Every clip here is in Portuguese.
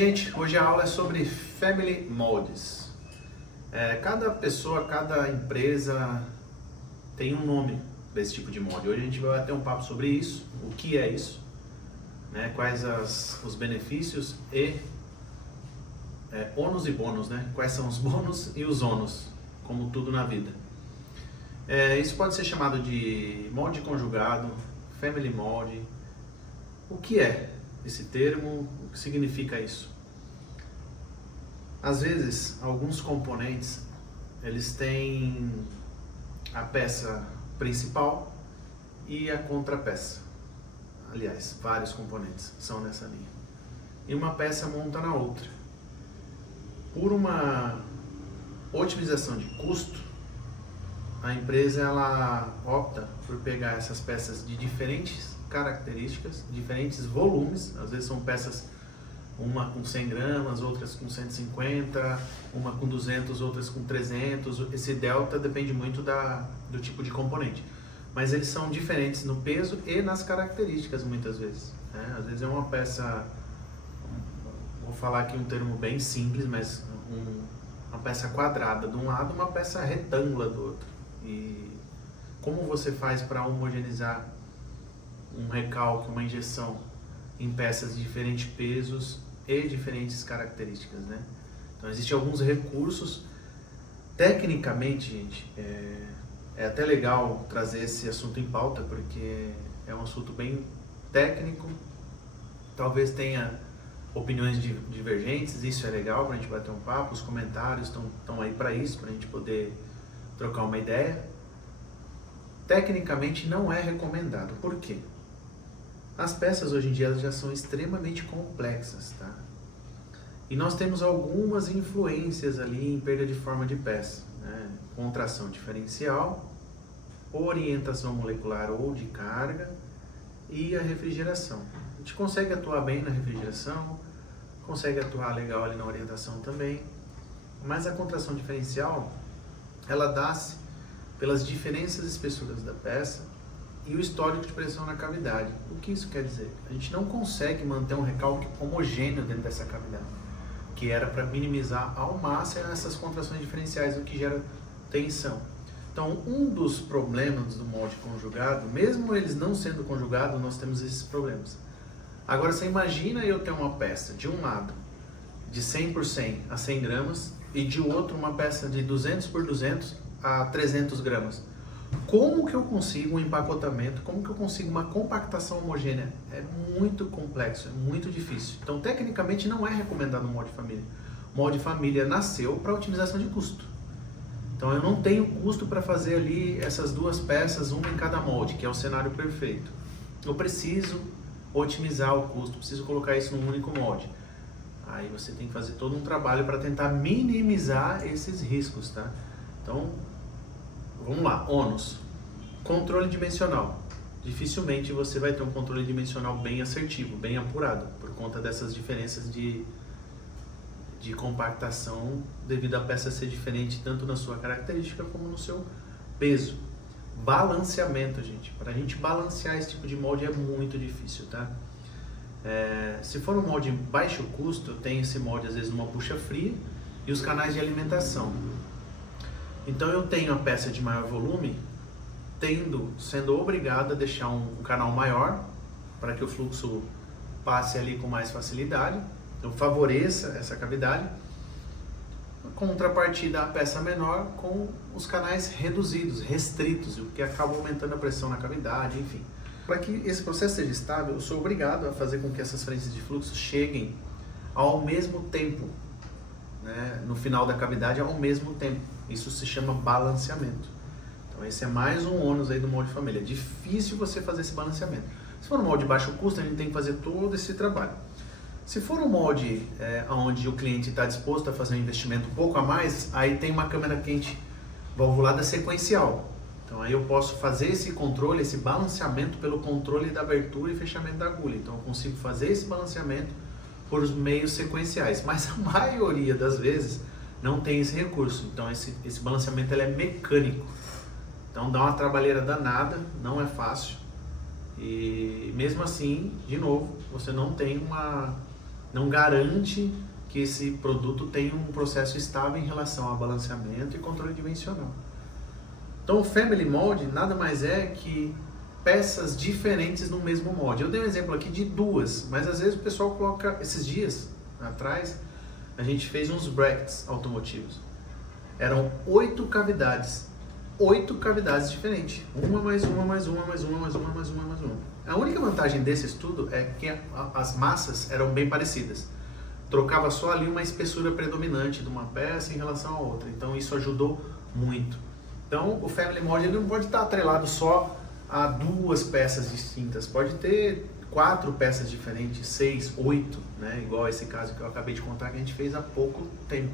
gente, hoje a aula é sobre Family Molds. Cada pessoa, cada empresa tem um nome desse tipo de molde. Hoje a gente vai bater um papo sobre isso, o que é isso, né? Quais os benefícios e ônus e bônus, né? Quais são os bônus e os ônus, como tudo na vida. Isso pode ser chamado de molde conjugado, Family Mold. O que é esse termo? O que significa isso? Às vezes, alguns componentes, eles têm a peça principal e a contrapeça. Aliás, vários componentes são nessa linha. E uma peça monta na outra. Por uma otimização de custo, a empresa ela opta por pegar essas peças de diferentes características, diferentes volumes. Às vezes são peças, uma com 100 gramas, outras com 150, uma com 200, outras com 300. Esse delta depende muito do tipo de componente. Mas eles são diferentes no peso e nas características muitas vezes, né? Às vezes é uma peça, vou falar aqui um termo bem simples, mas uma peça quadrada de um lado, uma peça retângula do outro. E como você faz para homogeneizar um recalque, uma injeção em peças de diferentes pesos e diferentes características, né? Então existem alguns recursos. Tecnicamente, gente, é até legal trazer esse assunto em pauta, porque é um assunto bem técnico. Talvez tenha opiniões divergentes, isso é legal para a gente bater um papo. Os comentários estão aí para isso, para a gente poder trocar uma ideia. Tecnicamente não é recomendado. Por quê? As peças hoje em dia já são extremamente complexas, tá? E nós temos algumas influências ali em perda de forma de peça, né? Contração diferencial, orientação molecular ou de carga e a refrigeração. A gente consegue atuar bem na refrigeração, consegue atuar legal ali na orientação também, mas a contração diferencial, ela dá-se pelas diferenças espessuras da peça e o histórico de pressão na cavidade. O que isso quer dizer? A gente não consegue manter um recalque homogêneo dentro dessa cavidade, que era para minimizar ao máximo essas contrações diferenciais, o que gera tensão. Então, um dos problemas do molde conjugado, mesmo eles não sendo conjugados, nós temos esses problemas. Agora, você imagina eu ter uma peça de um lado de 100 por 100 a 100 gramas e de outro uma peça de 200 por 200 a 300 gramas. Como que eu consigo um empacotamento? Como que eu consigo uma compactação homogênea? É muito complexo, é muito difícil. Então, tecnicamente, não é recomendado o molde família. O molde família nasceu para otimização de custo. Então, eu não tenho custo para fazer ali essas duas peças, uma em cada molde, que é o cenário perfeito. Eu preciso otimizar o custo, preciso colocar isso num único molde. Aí você tem que fazer todo um trabalho para tentar minimizar esses riscos, tá? Então, vamos lá, ônus. Controle dimensional. Dificilmente você vai ter um controle dimensional bem assertivo, bem apurado, por conta dessas diferenças de compactação, devido à peça ser diferente tanto na sua característica como no seu peso. Balanceamento, gente. Para a gente balancear esse tipo de molde é muito difícil, tá? Se for um molde baixo custo, tem esse molde às vezes numa bucha fria e os canais de alimentação. Então eu tenho a peça de maior volume, sendo obrigado a deixar um canal maior para que o fluxo passe ali com mais facilidade, então favoreça essa cavidade. Contrapartida, a peça menor com os canais reduzidos, restritos, o que acaba aumentando a pressão na cavidade, enfim. Para que esse processo seja estável, eu sou obrigado a fazer com que essas frentes de fluxo cheguem ao mesmo tempo, né, no final da cavidade ao mesmo tempo. Isso se chama balanceamento. Então esse é mais um ônus aí do molde família. É difícil você fazer esse balanceamento. Se for um molde de baixo custo, a gente tem que fazer todo esse trabalho. Se for um molde onde o cliente está disposto a fazer um investimento um pouco a mais, aí tem uma câmara quente valvulada sequencial. Então aí eu posso fazer esse controle, esse balanceamento pelo controle da abertura e fechamento da agulha. Então eu consigo fazer esse balanceamento por meios sequenciais, mas a maioria das vezes não tem esse recurso. Então esse balanceamento ele é mecânico. Então dá uma trabalheira danada, não é fácil. E mesmo assim, de novo, você não tem não garante que esse produto tenha um processo estável em relação a balanceamento e controle dimensional. Então o Family Mold nada mais é que peças diferentes no mesmo molde. Eu dei um exemplo aqui de duas, mas às vezes o pessoal coloca, esses dias atrás, a gente fez uns brackets automotivos. Eram 8 cavidades diferentes. Uma, mais uma, mais uma, mais uma, mais uma, mais uma, mais uma. A única vantagem desse estudo é que as massas eram bem parecidas. Trocava só ali uma espessura predominante de uma peça em relação à outra. Então isso ajudou muito. Então o Family Mold ele não pode estar atrelado só a 2 peças distintas. Pode ter 4 peças diferentes, 6, 8, né? Igual esse caso que eu acabei de contar que a gente fez há pouco tempo.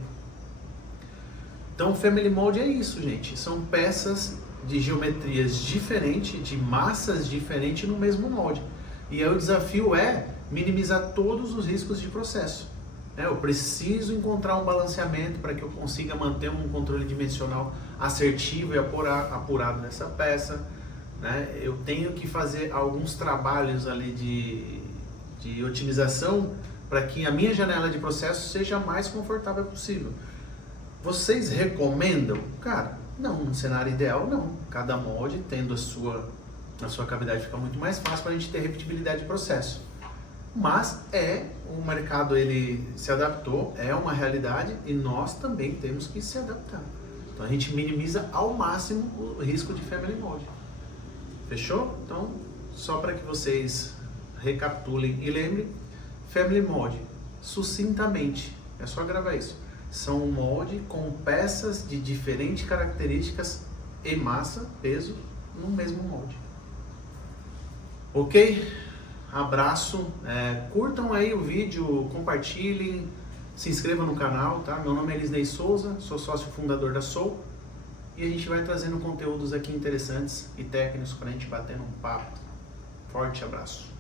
Então, Family Mold é isso, gente. São peças de geometrias diferentes, de massas diferentes no mesmo molde. E aí o desafio é minimizar todos os riscos de processo. Eu preciso encontrar um balanceamento para que eu consiga manter um controle dimensional assertivo e apurado nessa peça. Eu tenho que fazer alguns trabalhos ali de otimização para que a minha janela de processo seja a mais confortável possível. Vocês recomendam? Cara, não, no cenário ideal não. Cada molde tendo a sua cavidade fica muito mais fácil para a gente ter repetibilidade de processo. Mas o mercado ele se adaptou, é uma realidade e nós também temos que se adaptar. Então a gente minimiza ao máximo o risco de Family Mold. Fechou? Então, só para que vocês recapitulem e lembrem, Family Mold, sucintamente, é só gravar isso. São um molde com peças de diferentes características e massa, peso, no mesmo molde. Ok? Abraço, curtam aí o vídeo, compartilhem, se inscrevam no canal, tá? Meu nome é Elisnei Souza, sou sócio fundador da Soul e a gente vai trazendo conteúdos aqui interessantes e técnicos para a gente bater num papo. Forte abraço.